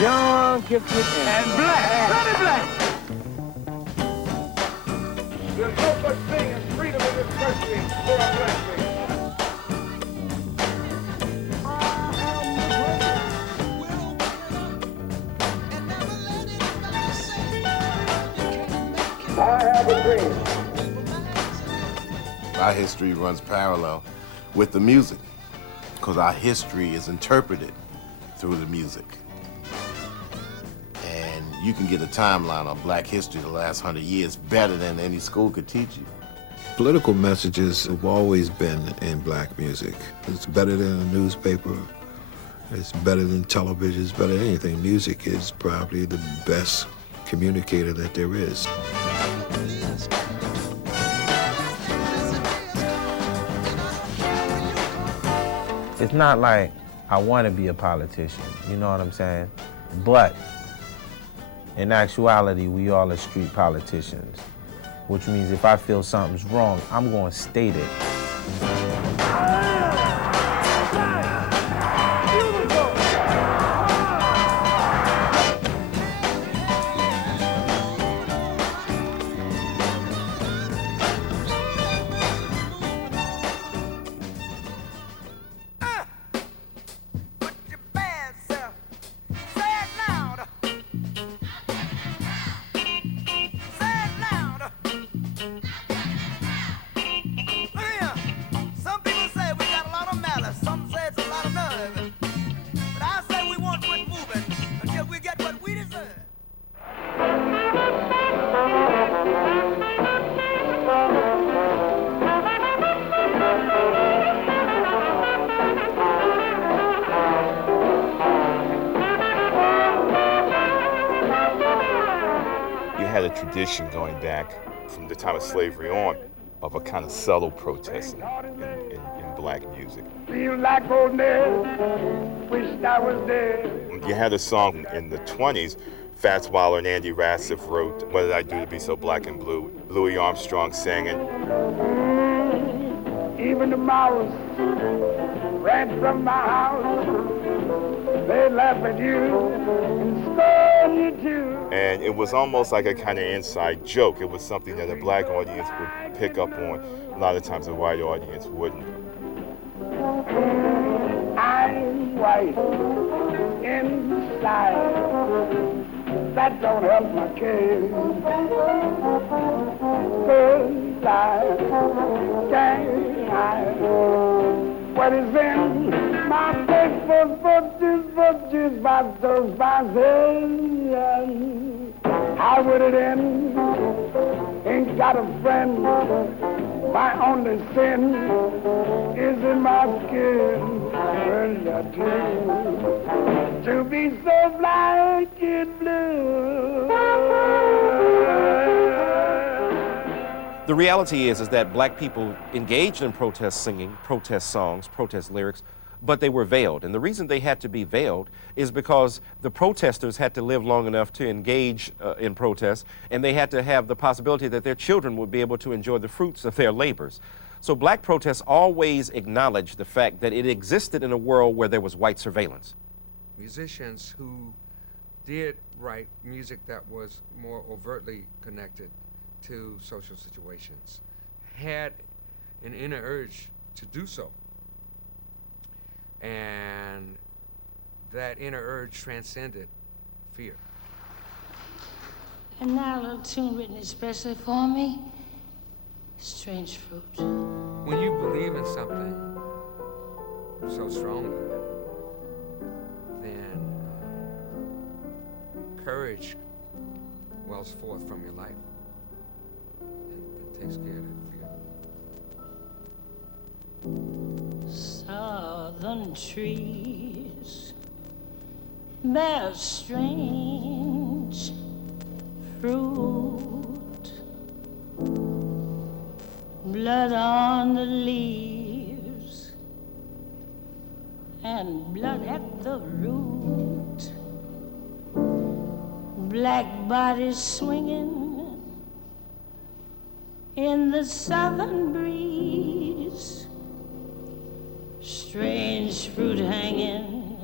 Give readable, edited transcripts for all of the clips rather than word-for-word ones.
young, gifted, and black. Bloody black. There's no such thing as freedom in this country for a black man. I have a dream. Our history runs parallel with the music, because our history is interpreted through the music. And you can get a timeline on black history the last 100 years better than any school could teach you. Political messages have always been in black music. It's better than a newspaper. It's better than television. It's better than anything. Music is probably the best communicator that there is. It's not like I want to be a politician, you know what I'm saying? But in actuality, we all are street politicians, which means if I feel something's wrong, I'm going to state it. Tradition going back from the time of slavery on of a kind of subtle protesting in black music. Feel like old Ned, wished I was dead. You had a song in the 20s, Fats Waller and Andy Rassif wrote, What Did I Do to Be So Black and Blue? Louis Armstrong singing. Even the mouse ran from my house. They laugh at you and scorn you too. And it was almost like a kind of inside joke. It was something that a black audience would pick up on. A lot of times a white audience wouldn't. I'm white inside. That don't help my case. 'Cause I can't hide what is in my paper, butches, those how would it end? Ain't got a friend. My only sin is in my skin. Well, I do. To be so black and blue. The reality is that black people engaged in protest singing, protest songs, protest lyrics, but they were veiled. And the reason they had to be veiled is because the protesters had to live long enough to engage in protest, and they had to have the possibility that their children would be able to enjoy the fruits of their labors. So black protests always acknowledged the fact that it existed in a world where there was white surveillance. Musicians who did write music that was more overtly connected to social situations had an inner urge to do so. And that inner urge transcended fear. And now a little tune written especially for me, Strange Fruit. When you believe in something so strongly, then courage wells forth from your life and takes care of that fear. Southern trees bear strange fruit, blood on the leaves and blood at the root, black bodies swinging in the southern breeze, strange fruit hanging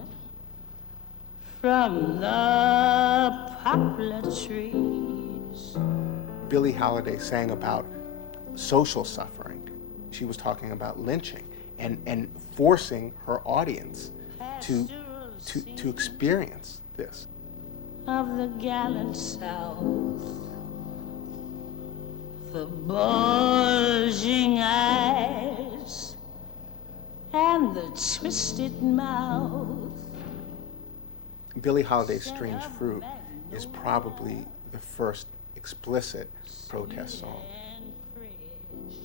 from the poplar trees. Billie Holiday sang about social suffering. She was talking about lynching and forcing her audience to experience this. Of the gallant South, the bulging eyes and the twisted mouth. Billie Holiday's Strange Fruit is probably the first explicit protest song.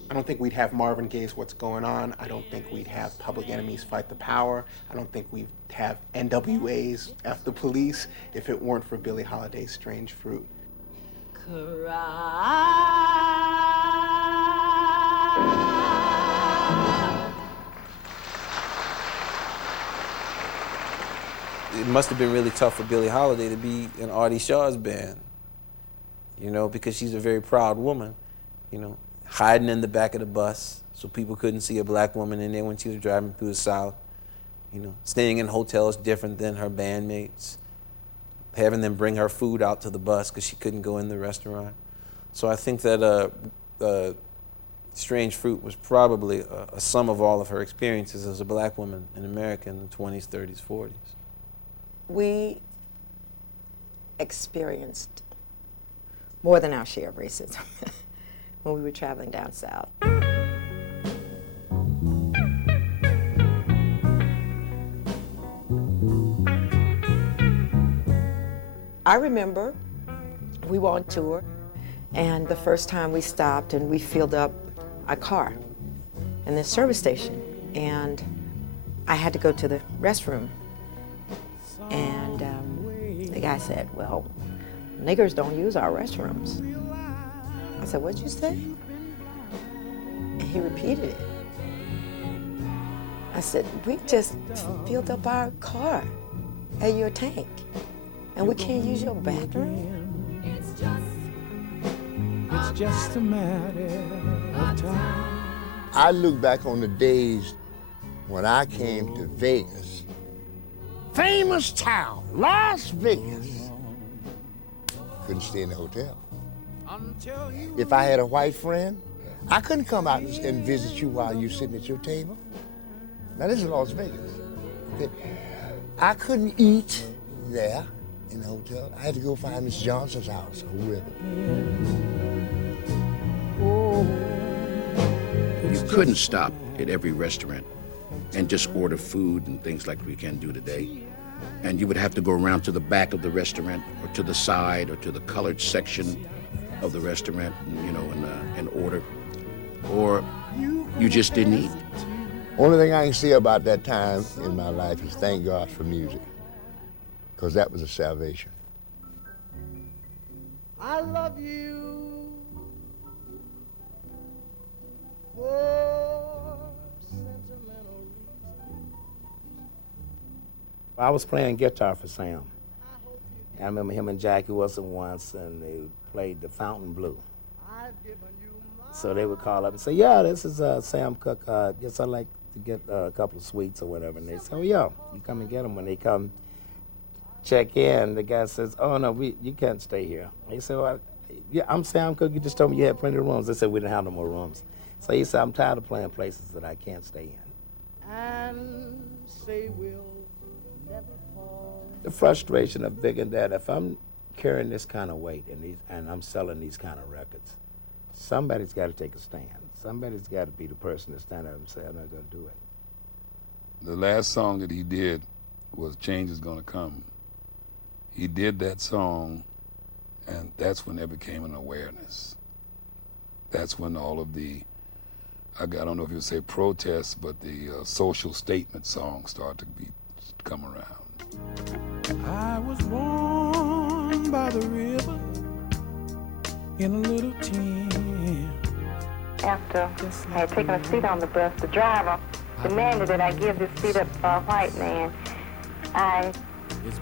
I don't think we'd have Marvin Gaye's What's Going On. I don't think we'd have Public Enemy's Fight the Power. I don't think we'd have NWA's F the Police if it weren't for Billie Holiday's Strange Fruit. It must have been really tough for Billie Holiday to be in Artie Shaw's band, you know, because she's a very proud woman, you know, hiding in the back of the bus so people couldn't see a black woman in there when she was driving through the South, you know, staying in hotels different than her bandmates, having them bring her food out to the bus because she couldn't go in the restaurant. So I think that Strange Fruit was probably a sum of all of her experiences as a black woman in America in the 20s, 30s, 40s. We experienced more than our share of racism when we were traveling down south. I remember we were on tour, and the first time we stopped and we filled up a car in the service station, and I had to go to the restroom. And the guy said, well, niggers don't use our restrooms. I said, what'd you say? And he repeated it. I said, we just filled up our car at your tank, and we can't use your bathroom. It's just a matter of time. I look back on the days when I came to Vegas. Famous town, Las Vegas. Couldn't stay in the hotel. If I had a white friend, I couldn't come out and visit you while you're sitting at your table. Now this is Las Vegas. Okay? I couldn't eat there in the hotel. I had to go find Miss Johnson's house or whoever. You couldn't stop at every restaurant and just order food and things like we can do today. And you would have to go around to the back of the restaurant or to the side or to the colored section of the restaurant, you know, and order. Or you just didn't eat. Only thing I can say about that time in my life is thank God for music, because that was a salvation. I love you for sentimental reasons. I was playing guitar for Sam. I remember him and Jackie Wilson once, and they played the Fountain Blue. So they would call up and say, yeah, this is Sam Cooke. Guess I'd like to get a couple of sweets or whatever. And they say, oh, yeah, you come and get them. When they come check in, the guy says, oh, no, you can't stay here. They say, well, yeah, I'm Sam Cooke. You just told me you had plenty of rooms. They said we didn't have no more rooms. So he said, I'm tired of playing places that I can't stay in. And say we'll never part. The frustration of thinking that if I'm carrying this kind of weight and I'm selling these kind of records, somebody's got to take a stand. Somebody's got to be the person to stand up and say, I'm not going to do it. The last song that he did was Change Is Gonna Come. He did that song, and that's when there became an awareness. That's when all of the, I don't know if you would say protests, but the social statement songs started to come around. I was born by the river in a little tin. After I had taken a seat on the bus, the driver demanded that I give this seat up for a white man. I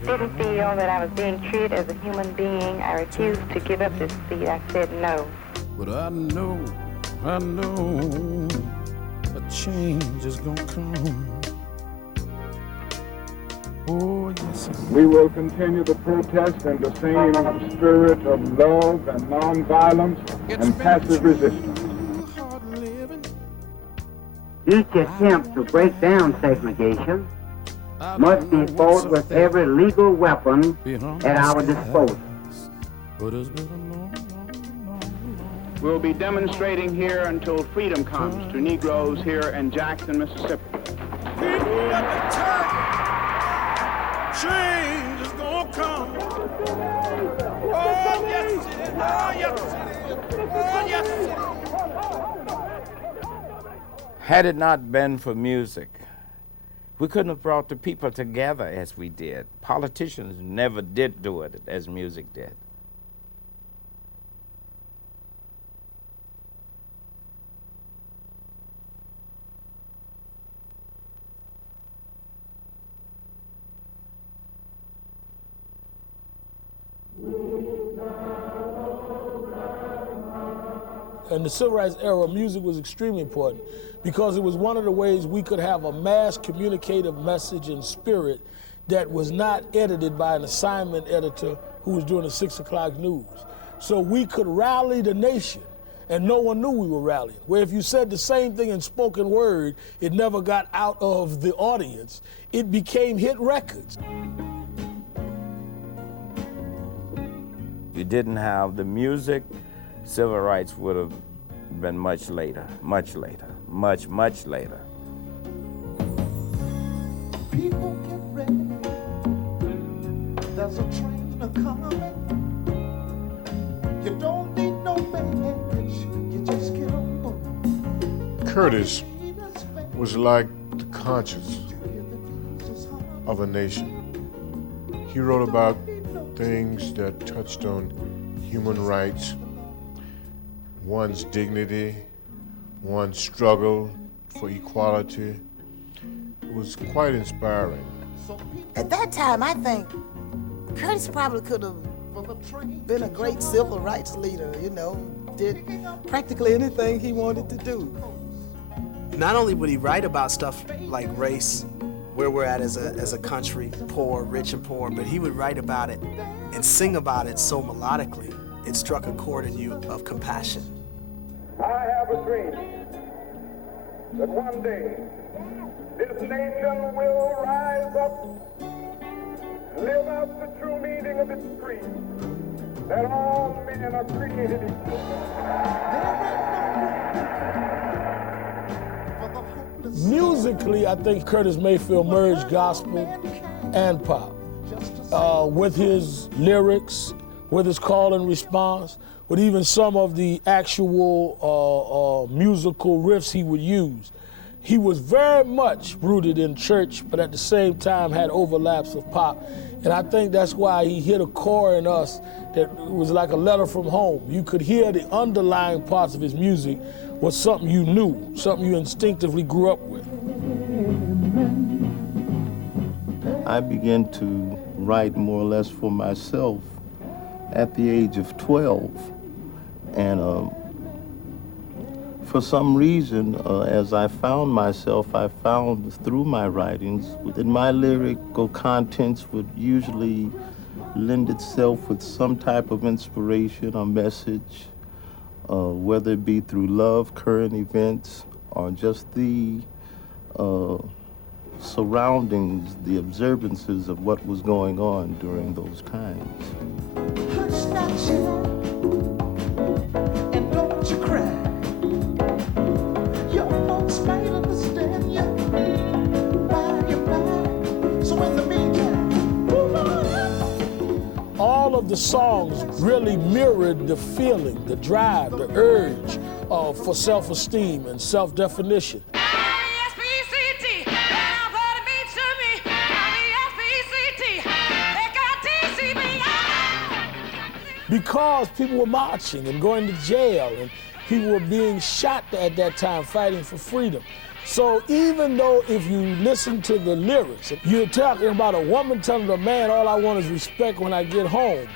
didn't feel that I was being treated as a human being. I refused to give up this seat. I said no. But I know a change is gonna come. Oh, yes. We will continue the protest in the same spirit of love and nonviolence and passive resistance. Each attempt to break down segregation must be fought with every legal weapon at our disposal. We'll be demonstrating here until freedom comes to Negroes here in Jackson, Mississippi. People, let me tell you, change is gonna come. Oh, yes, it is. Oh, yes, it is. Oh, yes, it is. Had it not been for music, we couldn't have brought the people together as we did. Politicians never did do it as music did. In the civil rights era, music was extremely important because it was one of the ways we could have a mass communicative message and spirit that was not edited by an assignment editor who was doing the 6 o'clock news. So we could rally the nation and no one knew we were rallying. Where if you said the same thing in spoken word, it never got out of the audience. It became hit records. If you didn't have the music, civil rights would have been much later, much later, much, much later. People get ready. There's a train a-coming. You don't need no baggage. You just get on board. Curtis was like the conscience of a nation. He wrote about things that touched on human rights, one's dignity, one's struggle for equality. It was quite inspiring. At that time, I think Curtis probably could have been a great civil rights leader, you know, did practically anything he wanted to do. Not only would he write about stuff like race, where we're at as a country, poor, rich and poor, but he would write about it and sing about it so melodically, it struck a chord in you of compassion. I have a dream that one day this nation will rise up, live out the true meaning of its creed, that all men are created equal. Musically, I think Curtis Mayfield merged gospel and pop with his lyrics, with his call and response, with even some of the actual musical riffs he would use. He was very much rooted in church, but at the same time had overlaps of pop. And I think that's why he hit a core in us that was like a letter from home. You could hear the underlying parts of his music was something you knew, something you instinctively grew up with. I began to write more or less for myself at the age of 12. And for some reason, as I found myself, I found through my writings that my lyrical contents would usually lend itself with some type of inspiration or message, whether it be through love, current events, or just the surroundings, the observances of what was going on during those times. Hush not you, and don't you cry. Your folks might understand you by and by. So in the meantime, move on. All of the songs really mirrored the feeling, the drive, the urge for self-esteem and self-definition. Because people were marching and going to jail and people were being shot at that time fighting for freedom. So even though if you listen to the lyrics, you're talking about a woman telling a man, all I want is respect when I get home.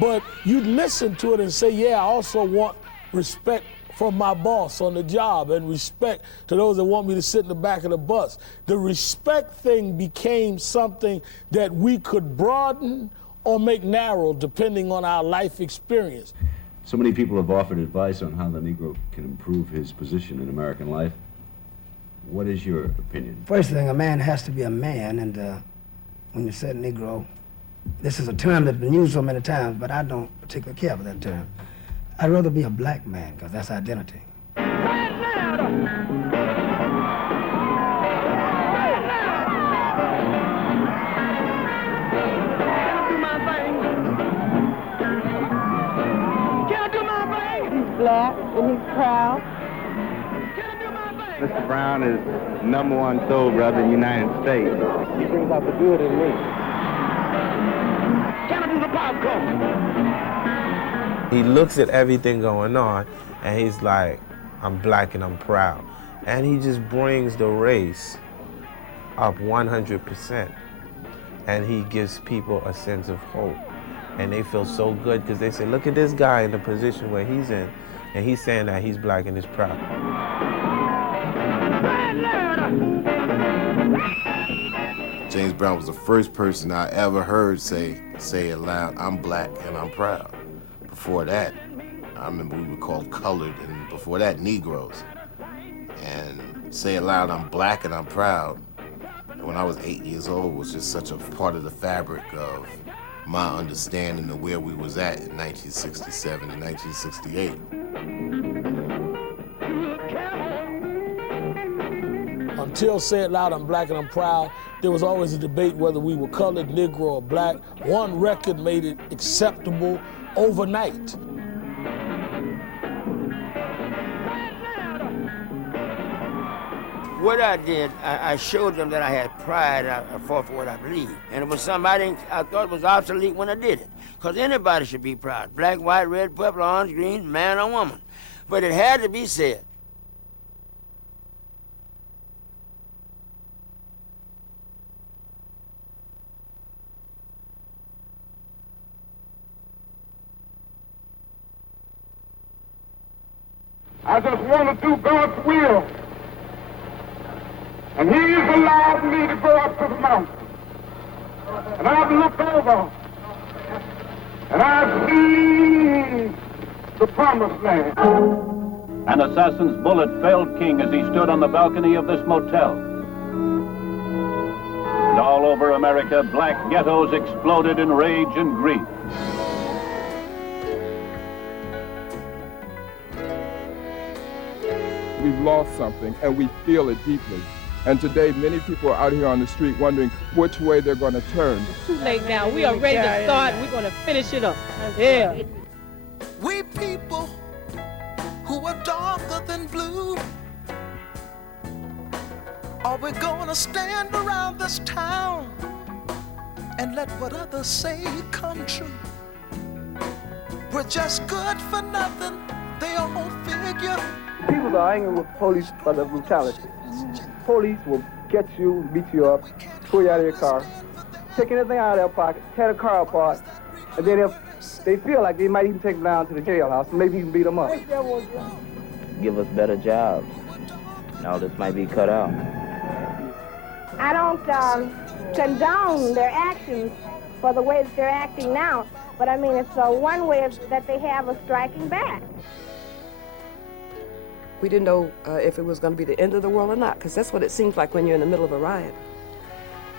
But you'd listen to it and say, yeah, I also want respect from my boss on the job and respect to those that want me to sit in the back of the bus. The respect thing became something that we could broaden or make narrow depending on our life experience. So many people have offered advice on how the Negro can improve his position in American life. What is your opinion? First thing, a man has to be a man, and when you said Negro, this is a term that's been used so many times, but I don't particularly care for that term. I'd rather be a black man, because that's identity. Black and he's proud. Mr. Brown is #1 soul brother in the United States. He brings out the good in me. Can I do the popcorn? He looks at everything going on and he's like, I'm black and I'm proud. And he just brings the race up 100%. And he gives people a sense of hope. And they feel so good because they say, look at this guy in the position where he's in. And he's saying that he's black and he's proud. James Brown was the first person I ever heard say it loud, I'm black and I'm proud. Before that, I remember we were called colored, and before that, Negroes. And say it loud, I'm black and I'm proud. And when I was 8 years old, was just such a part of the fabric of my understanding of where we was at in 1967 and 1968. Until Say It Loud, I'm Black and I'm Proud, there was always a debate whether we were colored, Negro, or black. One record made it acceptable overnight. What I did, I showed them that I had pride, I fought for what I believed. And it was something I thought was obsolete when I did it. Because anybody should be proud. Black, white, red, purple, orange, green, man or woman. But it had to be said. I just want to do God's will. And He's allowed me to go up to the mountain. And I've looked over, and I've seen the promised land. An assassin's bullet felled King as he stood on the balcony of this motel. And all over America, black ghettos exploded in rage and grief. We've lost something, and we feel it deeply. And today, many people are out here on the street wondering which way they're going to turn. It's too late now. We are ready to start. We're going to finish it up. Yeah. We people who are darker than blue, are we going to stand around this town and let what others say come true? We're just good for nothing, they all figure. People are angry with police for the brutality. Police will get you, beat you up, pull you out of your car, take anything out of their pocket, tear the car apart, and then if they feel like they might even take them down to the jailhouse, and maybe even beat them up. Give us better jobs. All this might be cut out. I don't condone their actions for the way that they're acting now, but I mean, it's one way that they have of striking back. We didn't know if it was going to be the end of the world or not, because that's what it seems like when you're in the middle of a riot.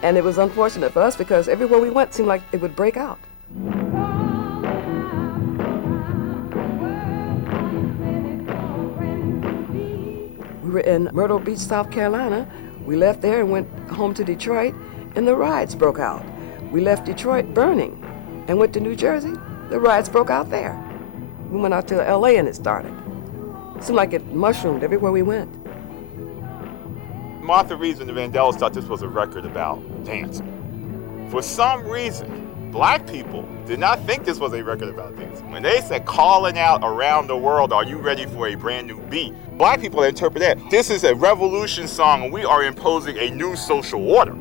And it was unfortunate for us because everywhere we went seemed like it would break out. We were in Myrtle Beach, South Carolina. We left there and went home to Detroit, and the riots broke out. We left Detroit burning and went to New Jersey. The riots broke out there. We went out to LA and it started. It seemed like it mushroomed everywhere we went. Martha Reeves and the Vandellas thought this was a record about dancing. For some reason, black people did not think this was a record about dancing. When they said calling out around the world, are you ready for a brand new beat? Black people interpret that. This is a revolution song and we are imposing a new social order.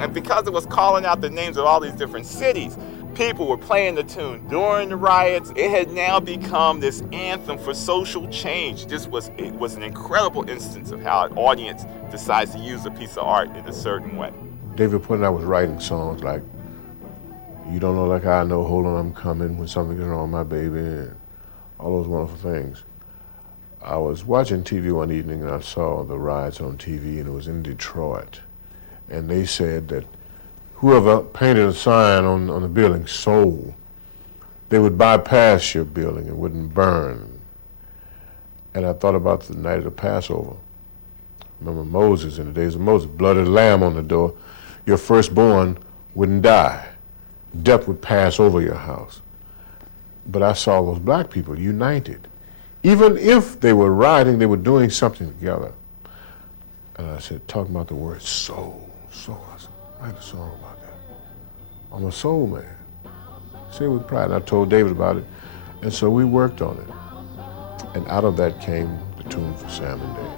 And because it was calling out the names of all these different cities, People were playing the tune during the riots. It had now become this anthem for social change. It was an incredible instance of how an audience decides to use a piece of art in a certain way. David Putt and I was writing songs like, "You Don't Know Like I Know, Hold On, I'm Coming, When Something Is Wrong, My Baby," and all those wonderful things. I was watching TV one evening and I saw the riots on TV, and it was in Detroit. And they said that whoever painted a sign on the building sold, they would bypass your building and wouldn't burn. And I thought about the night of the Passover. Remember Moses, in the days of Moses, blooded lamb on the door. Your firstborn wouldn't die. Death would pass over your house. But I saw those black people united. Even if they were rioting, they were doing something together. And I said, talking about the word soul, soul. I said, write a song about that. I'm a soul man. Say it with pride. And I told David about it. And so we worked on it. And out of that came the tune for Sam and Dave.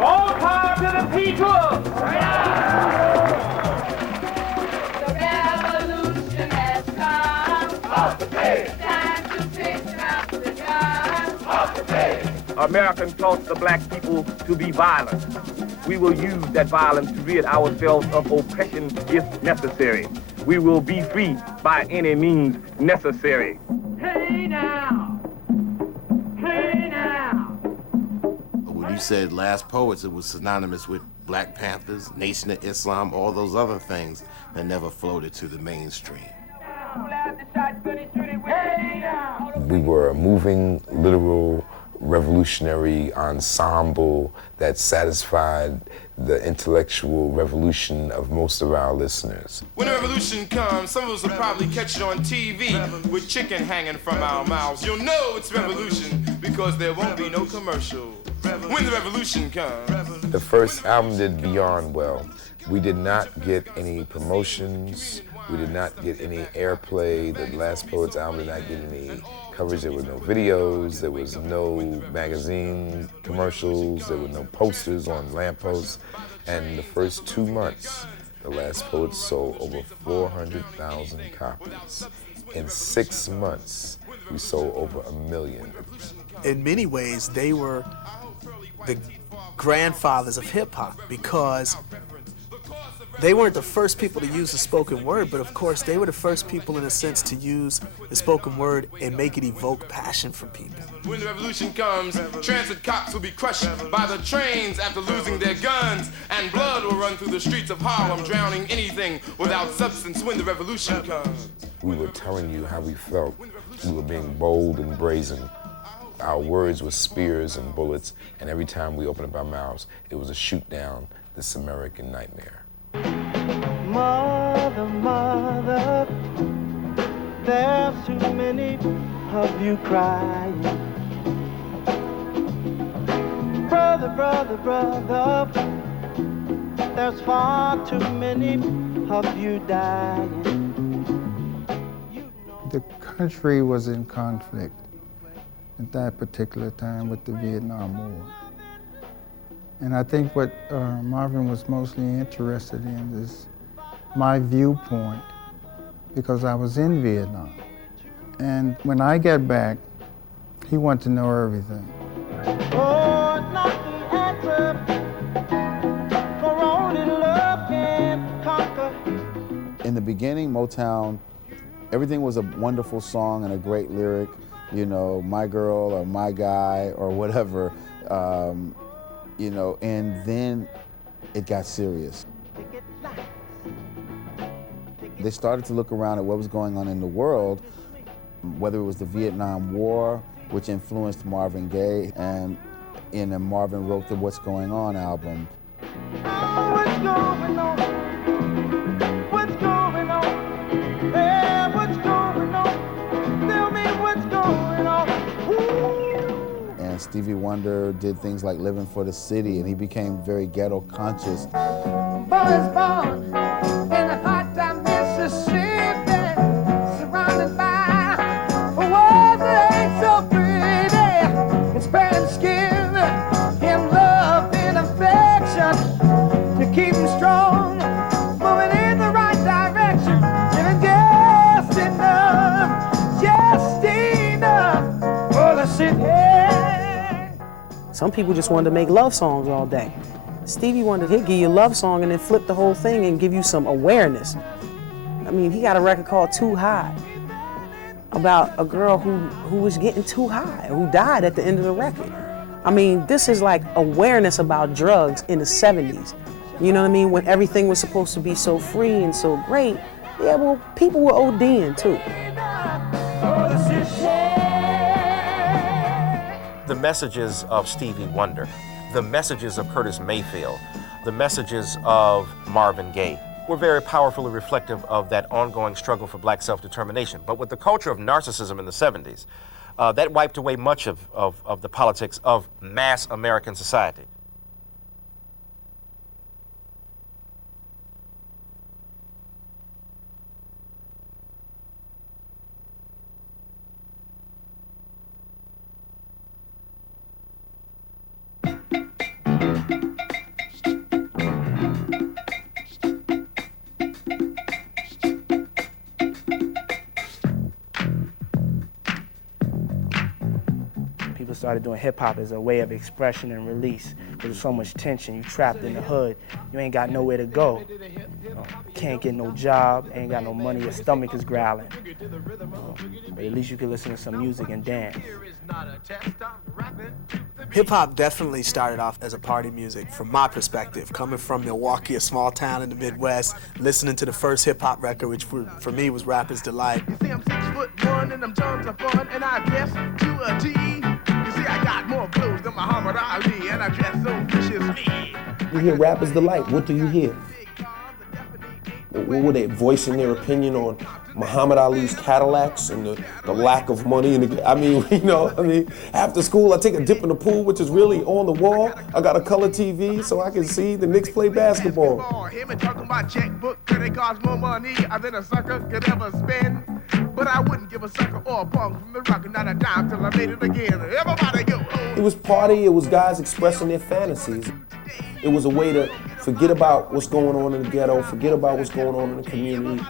All power to the people! The revolution has come. Off the page. Time to pick up the gun. Off the page. American taught the black people to be violent. We will use that violence to rid ourselves of oppression if necessary. We will be free by any means necessary. Hey now! Hey now! When you said Last Poets, it was synonymous with Black Panthers, Nation of Islam, all those other things that never floated to the mainstream. We were a moving, literal, revolutionary ensemble that satisfied the intellectual revolution of most of our listeners. When the revolution comes, some of us will probably catch it on TV with chicken hanging from our mouths. You'll know it's revolution because there won't be no commercial when the revolution comes. The first album did beyond well. We did not get any promotions. We did not get any airplay. The Last Poets album did not get any coverage. There were no videos. There was no magazine commercials. There were no posters on lampposts. And in the first 2 months, The Last Poets sold over 400,000 copies. In 6 months, we sold over 1 million. In many ways, they were the grandfathers of hip-hop because they weren't the first people to use the spoken word, but of course they were the first people in a sense to use the spoken word and make it evoke passion from people. When the revolution comes, transit cops will be crushed by the trains after losing their guns, and blood will run through the streets of Harlem, drowning anything without substance when the revolution comes. We were telling you how we felt. We were being bold and brazen. Our words were spears and bullets, and every time we opened up our mouths, it was a shoot down this American nightmare. Mother, mother, there's too many of you crying. Brother, brother, brother, there's far too many of you dying. The country was in conflict at that particular time with the Vietnam War. And I think what Marvin was mostly interested in is my viewpoint, because I was in Vietnam. And when I got back, he wanted to know everything. Oh, not the answer, for only love can conquer. In the beginning, Motown, everything was a wonderful song and a great lyric, you know, my girl or my guy or whatever. You know, and then it got serious. They started to look around at what was going on in the world, whether it was the Vietnam War, which influenced Marvin Gaye, and Marvin wrote the What's Going On album. What's going on? What's going on? Hey, what's going on? Tell me what's going on. Ooh. And Stevie Wonder did things like Living for the City, and he became very ghetto conscious. Boys born in the hot time Mississippi, surrounded by a world that ain't so pretty. His parents give him love and affection to keep him strong, moving in the right direction, giving just enough for the city. Some people just wanted to make love songs all day. Stevie Wonder, he'd give you a love song and then flip the whole thing and give you some awareness. I mean, he got a record called Too High about a girl who was getting too high, who died at the end of the record. I mean, this is like awareness about drugs in the 70s. You know what I mean? When everything was supposed to be so free and so great, yeah, well, people were ODing too. The messages of Stevie Wonder, the messages of Curtis Mayfield, the messages of Marvin Gaye were very powerfully reflective of that ongoing struggle for black self-determination. But with the culture of narcissism in the 70s, that wiped away much of the politics of mass American society. Started doing hip-hop as a way of expression and release. There's so much tension. You trapped in the hood. You ain't got nowhere to go. Can't get no job, ain't got no money, your stomach is growling. But at least you can listen to some music and dance. Hip-hop definitely started off as a party music, from my perspective. Coming from Milwaukee, a small town in the Midwest, listening to the first hip-hop record, which for me was Rapper's Delight. You see, I'm 6'1" and them Jones are fun, and I dress to a T. I got more clothes than Muhammad Ali, and I dress so viciously. You hear Rapper's Delight, what do you hear? What were they voicing their opinion on Muhammad Ali's Cadillacs and the lack of money? And after school I take a dip in the pool, which is really on the wall. I got a color TV so I can see the Knicks play basketball. Him and talking about checkbook, could it cost more money than a sucker could ever spend? But I wouldn't give a sucker or a punk from the rock, not a dime till I made it again. Everybody go. It was party, it was guys expressing their fantasies. It was a way to forget about what's going on in the ghetto, forget about what's going on in the community,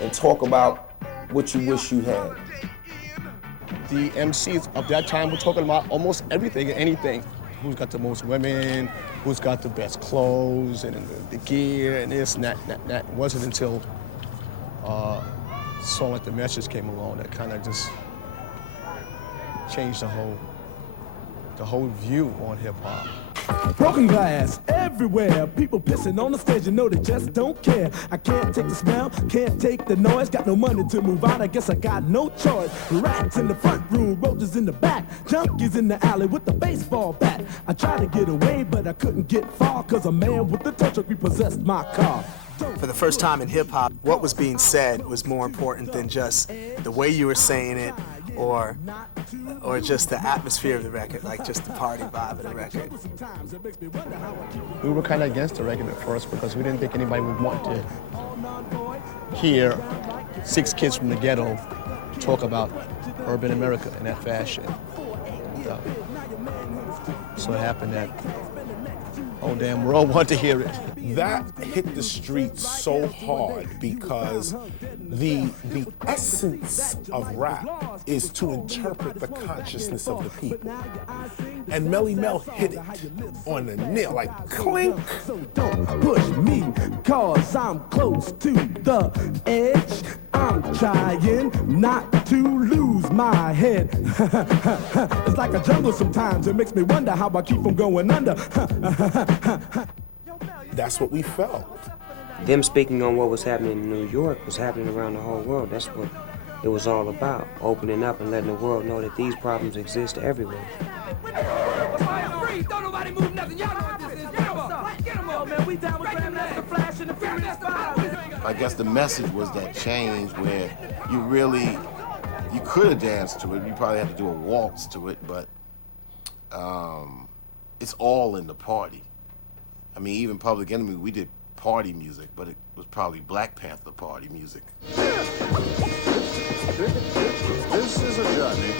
and talk about what you wish you had. The MCs of that time were talking about almost everything and anything. Who's got the most women, who's got the best clothes, and the gear, and this and that. It wasn't until a song like The Message came along that kind of just changed the whole view on hip-hop. Broken glass everywhere, people pissing on the stage, you know they just don't care. I can't take the smell, can't take the noise, got no money to move out, I guess I got no choice. Rats in the front room, roaches in the back, junkies in the alley with the baseball bat. I tried to get away, but I couldn't get far, cause a man with the tow truck repossessed my car. For the first time in hip-hop, what was being said was more important than just the way you were saying it, or just the atmosphere of the record, like just the party vibe of the record. We were kind of against the record at first because we didn't think anybody would want to hear 6 kids from the ghetto talk about urban America in that fashion. So it happened that whole damn world wanted to hear it. That hit the streets so hard because the essence of rap is to interpret the consciousness of the people. And Melly Mel hit it on the nail, like clink. Don't push me, cause I'm close to the edge. I'm trying not to lose my head. It's like a jungle sometimes, it makes me wonder how I keep from going under. that's what we felt. Them speaking on what was happening in New York was happening around the whole world. That's what it was all about, opening up and letting the world know that these problems exist everywhere. I guess the message was that change where you could have danced to it. You probably had to do a waltz to it, but it's all in the party. I mean, even Public Enemy, we did party music, but it was probably Black Panther party music. This is a journey.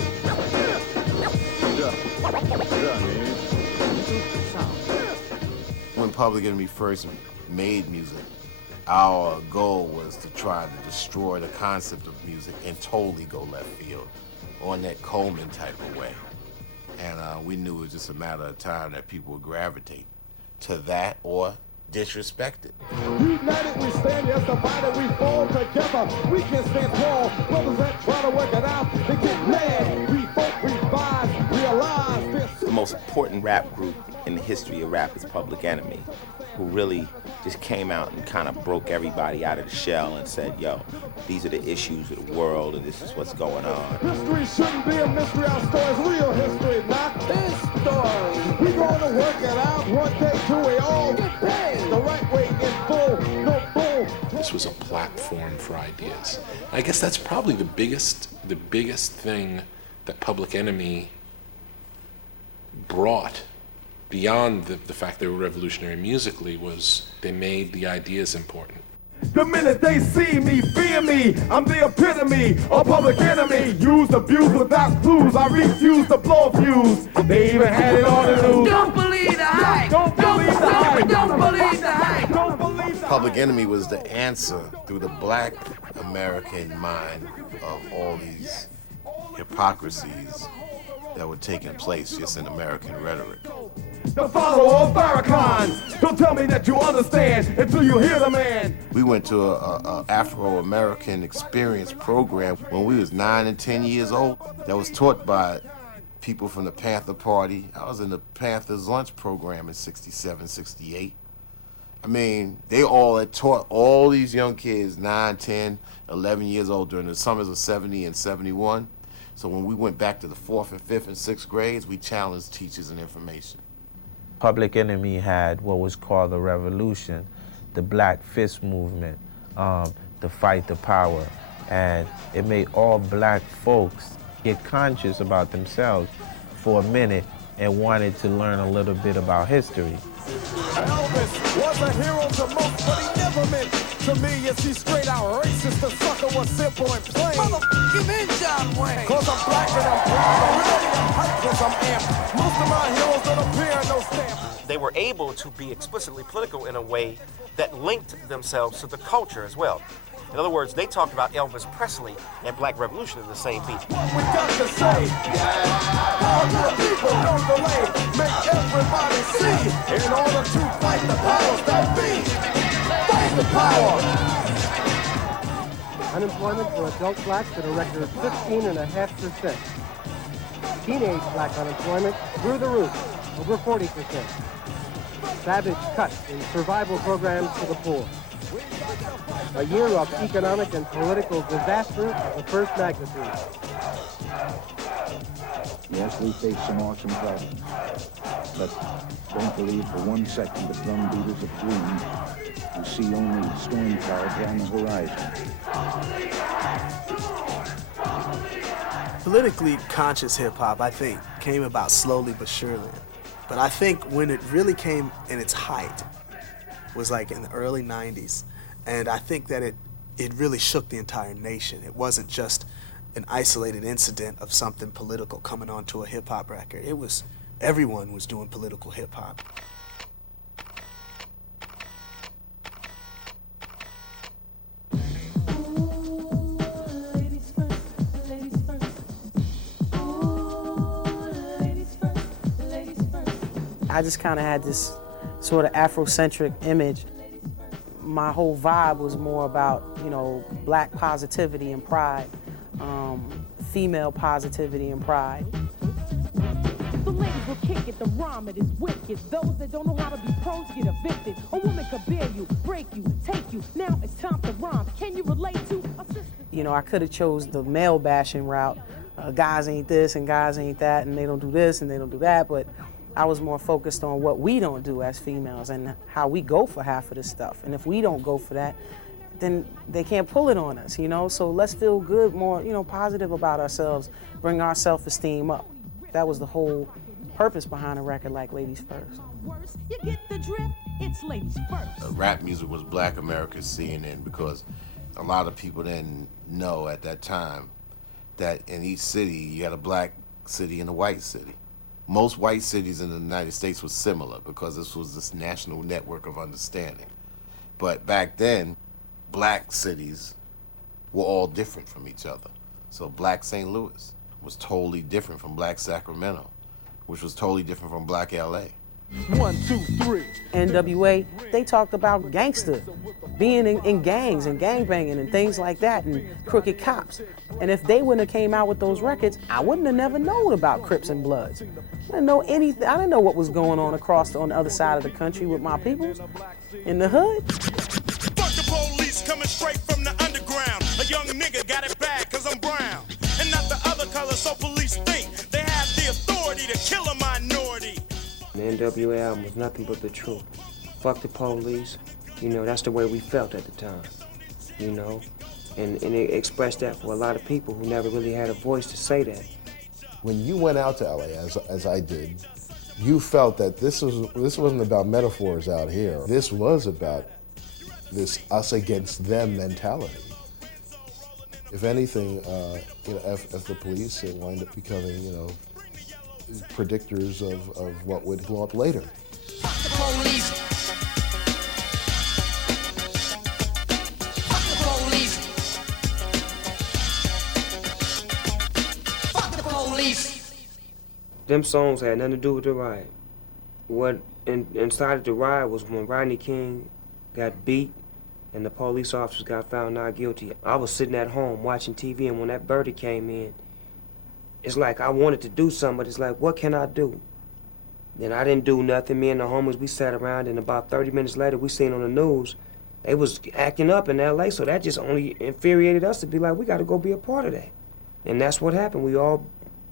When Public Enemy first made music, our goal was to try to destroy the concept of music and totally go left field on that Coleman type of way. And we knew it was just a matter of time that people would gravitate to that or disrespect it. United we stand, yes, divided we fall together. We can stand tall, brothers that try to work it out. They get mad, revolt, revise, realize this. The most important rap group in the history of rap is Public Enemy, who really just came out and kind of broke everybody out of the shell and said, yo, these are the issues of the world and this is what's going on. History shouldn't be a mystery, our story's real history, not this story. We gonna work it out one day till we all get paid the right way in full, no bull. This was a platform for ideas. I guess that's probably the biggest thing that Public Enemy brought beyond the fact they were revolutionary musically was they made the ideas important. The minute they see me, fear me, I'm the epitome of Public Enemy. Use abuse without clues, I refuse to blow a fuse. They even had it on the news. Don't believe the hype. Don't believe the hype. Don't believe the hype. Don't believe the Public Enemy was the answer through the Black American mind of all these hypocrisies that were taking place just in American rhetoric. The follower of Farrakhan. Don't tell me that you understand until you hear the man. We went to a Afro-American experience program when we was 9 and 10 years old that was taught by people from the Panther Party. I was in the Panthers lunch program in 67, 68. I mean, they all had taught all these young kids, 9, 10, 11 years old during the summers of 70 and 71. So when we went back to the 4th and 5th and 6th grades, we challenged teachers and information. Public Enemy had what was called the revolution, the Black Fist movement, the fight the power. And it made all black folks get conscious about themselves for a minute and wanted to learn a little bit about history. Elvis was a hero to most, but he never meant to me. Yes, he's straight out racist. The sucker was simple and plain. Motherfucking in John Wayne. Cause I'm black and I'm proud. I'm ready, I'm hyped, cause I'm amped. Most of my heroes don't appear in no stamp. They were able to be explicitly political in a way that linked themselves to the culture as well. In other words, they talked about Elvis Presley and Black Revolution in the same beat. What we got to say, all the people don't delay, make everybody see, in order to fight the powers that be, fight the power. Unemployment for adult blacks at a record 15.5%. Teenage black unemployment through the roof, over 40%. Savage cuts in survival programs for the poor. A year of economic and political disaster of the first magnitude. Yes, we face some awesome problems, but don't believe for 1 second the drum beaters of gloom who see only storm clouds on the horizon. Politically conscious hip-hop, I think, came about slowly but surely. But I think when it really came in its height was like in the early 90s. And I think that it really shook the entire nation. It wasn't just an isolated incident of something political coming onto a hip-hop record. It was, everyone was doing political hip-hop. I just kind of had this sort of Afrocentric image. My whole vibe was more about, you know, black positivity and pride, female positivity and pride. The ladies will kick it, the rhyme it is wicked. Those that don't know how to be pros get evicted. A woman could bear you, break you, take you. Now it's time to rhyme. Can you relate to a sister? You know, I could have chose the male bashing route. Guys ain't this and guys ain't that, and they don't do this and they don't do that, but I was more focused on what we don't do as females and how we go for half of this stuff. And if we don't go for that, then they can't pull it on us, you know? So let's feel good, more, you know, positive about ourselves, bring our self-esteem up. That was the whole purpose behind a record like Ladies First. You get the drift, it's Ladies First. Rap music was Black America's CNN because a lot of people didn't know at that time that in each city you had a black city and a white city. Most white cities in the United States were similar because this was this national network of understanding. But back then, black cities were all different from each other. So black St. Louis was totally different from black Sacramento, which was totally different from black LA. 1, 2, 3. NWA, they talked about gangster, being in gangs and gangbanging and things like that, and crooked cops. And if they wouldn't have came out with those records, I wouldn't have never known about Crips and Bloods. I didn't know anything. I didn't know what was going on on the other side of the country with my peoples in the hood. Fuck the police coming straight from the underground. A young nigga got it bad cause I'm brown. And not the other color, so police think they have the authority to kill a minority. The NWA album was nothing but the truth. Fuck the police. You know, that's the way we felt at the time. You know? And it expressed that for a lot of people who never really had a voice to say that. When you went out to LA, as I did, you felt that this wasn't about metaphors out here. This was about this us against them mentality. If anything, you know, if the police wind up becoming, you know, predictors of what would come up later. Fuck the police. Fuck the police. Fuck the police. Them songs had nothing to do with the riot. What incited the riot was when Rodney King got beat and the police officers got found not guilty. I was sitting at home watching TV, and when that verdict came in, it's like I wanted to do something, but it's like, what can I do? Then I didn't do nothing. Me and the homies, we sat around, and about 30 minutes later, we seen on the news, they was acting up in LA, so that just only infuriated us to be like, we got to go be a part of that. And that's what happened. We all,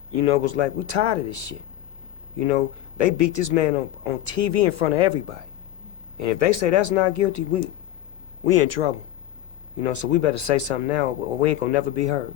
you know, was like, we tired of this shit. You know, they beat this man on TV in front of everybody. And if they say that's not guilty, we in trouble. You know, so we better say something now, or we ain't gonna never be heard.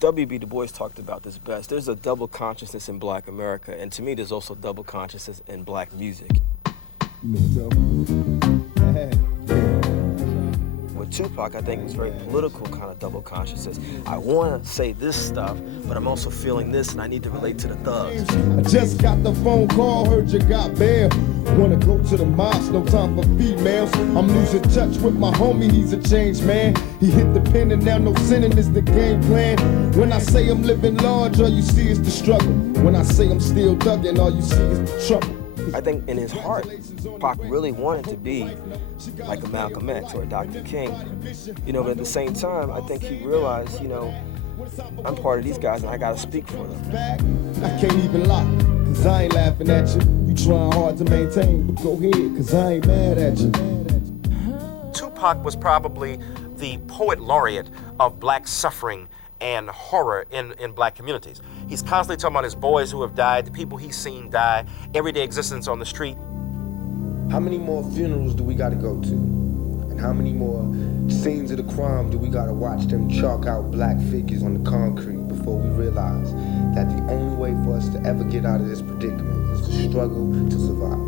W.B. Du Bois talked about this best. There's a double consciousness in Black America, and to me, there's also double consciousness in Black music. With Tupac, I think it was very political kind of double consciousness. I want to say this stuff, but I'm also feeling this, and I need to relate to the thugs. I just got the phone call, heard you got bail. Wanna go to the mosque, no time for females. I'm losing touch with my homie, he's a changed man. He hit the pen and now no sinning is the game plan. When I say I'm living large, all you see is the struggle. When I say I'm still thugging, all you see is the trouble. I think in his heart, Pac really wanted to be like a Malcolm X or a Dr. King. You know, but at the same time, I think he realized, you know, I'm part of these guys and I gotta speak for them. I can't even lie, cause I ain't laughing at you. You trying hard to maintain, but go ahead, cause I ain't mad at you. Tupac was probably the poet laureate of Black suffering and horror in Black communities. He's constantly talking about his boys who have died, the people he's seen die, everyday existence on the street. How many more funerals do we gotta go to? And how many more scenes of the crime do we gotta watch them chalk out black figures on the concrete before we realize that the only way for us to ever get out of this predicament is to struggle to survive?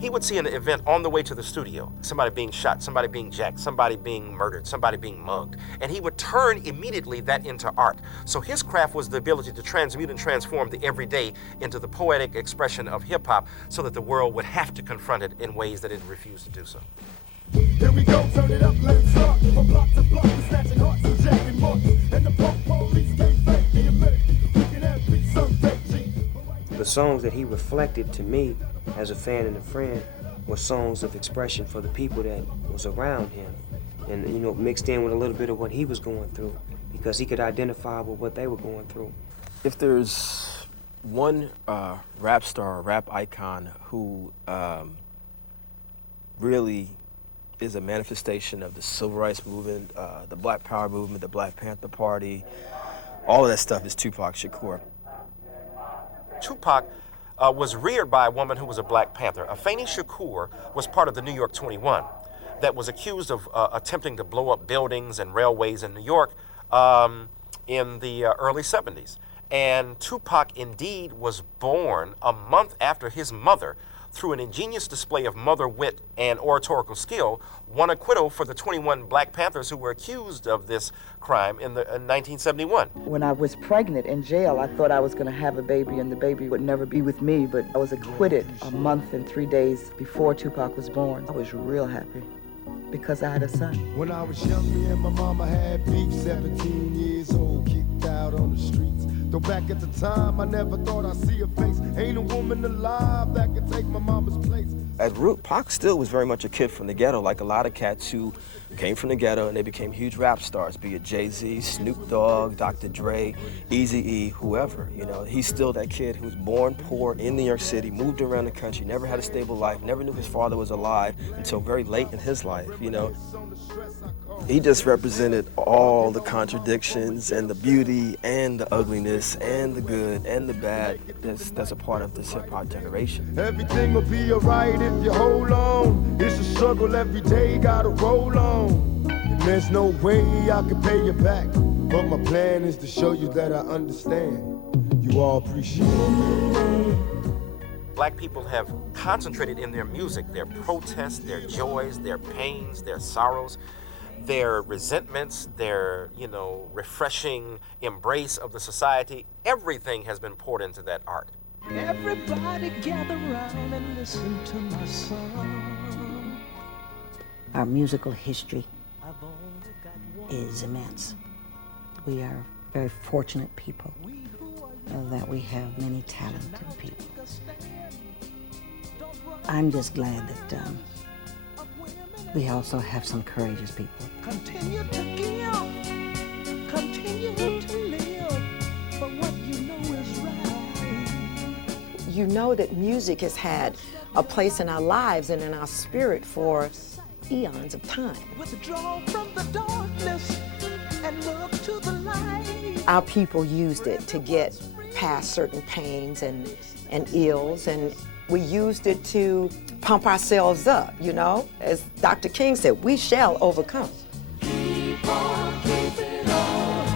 He would see an event on the way to the studio, somebody being shot, somebody being jacked, somebody being murdered, somebody being mugged, and he would turn immediately that into art. So his craft was the ability to transmute and transform the everyday into the poetic expression of hip-hop so that the world would have to confront it in ways that it refused to do so. Here we go, turn it up, let's start. From block to block, we're snatching hearts and jacking marks. And the police can't fake the American. We can have peace someday, G. the songs that he reflected to me as a fan and a friend were songs of expression for the people that was around him, and you know, mixed in with a little bit of what he was going through, because he could identify with what they were going through. If there's one rap star, rap icon who really is a manifestation of the civil rights movement, the Black Power movement, the Black Panther Party, all of that stuff, is Tupac Shakur. Tupac was reared by a woman who was a Black Panther. Afeni Shakur was part of the New York 21 that was accused of attempting to blow up buildings and railways in New York in the early 70s. And Tupac indeed was born a month after his mother, through an ingenious display of mother wit and oratorical skill, won acquittal for the 21 Black Panthers who were accused of this crime in 1971. When I was pregnant in jail, I thought I was going to have a baby and the baby would never be with me, but I was acquitted a month and 3 days before Tupac was born. I was real happy because I had a son. When I was young, me and my mama had beef, 17 years old, kicked out on the streets. Though back at the time, I never thought I'd see a face. Ain't a woman alive that could take my mama's place. At root, Pac still was very much a kid from the ghetto, like a lot of cats who came from the ghetto and they became huge rap stars, be it Jay-Z, Snoop Dogg, Dr. Dre, Eazy-E, whoever. You know, he's still that kid who was born poor in New York City, moved around the country, never had a stable life, never knew his father was alive until very late in his life, you know. He just represented all the contradictions and the beauty and the ugliness and the good and the bad that's a part of this hip-hop generation. Everything will be alright if you hold on. It's a struggle every day, gotta roll on. And there's no way I can pay you back, but my plan is to show you that I understand. You all appreciate it. Black people have concentrated in their music, their protests, their joys, their pains, their sorrows, their resentments, their, you know, refreshing embrace of the society. Everything has been poured into that art. Everybody gather around and listen to my song. Our musical history is immense. We are very fortunate people that we have many talented people. I'm just glad that we also have some courageous people. Continue to give, continue to live for what you know is right. You know that music has had a place in our lives and in our spirit for eons of time. Withdraw from the darkness and look to the light. Our people used it to get past certain pains and ills, and we used it to pump ourselves up, you know? As Dr. King said, we shall overcome. Keep on keeping on.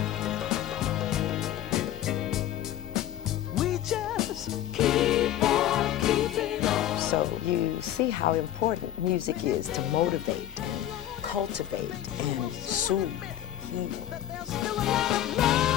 We just keep on keeping on. So you see how important music is to motivate and cultivate and soothe and heal.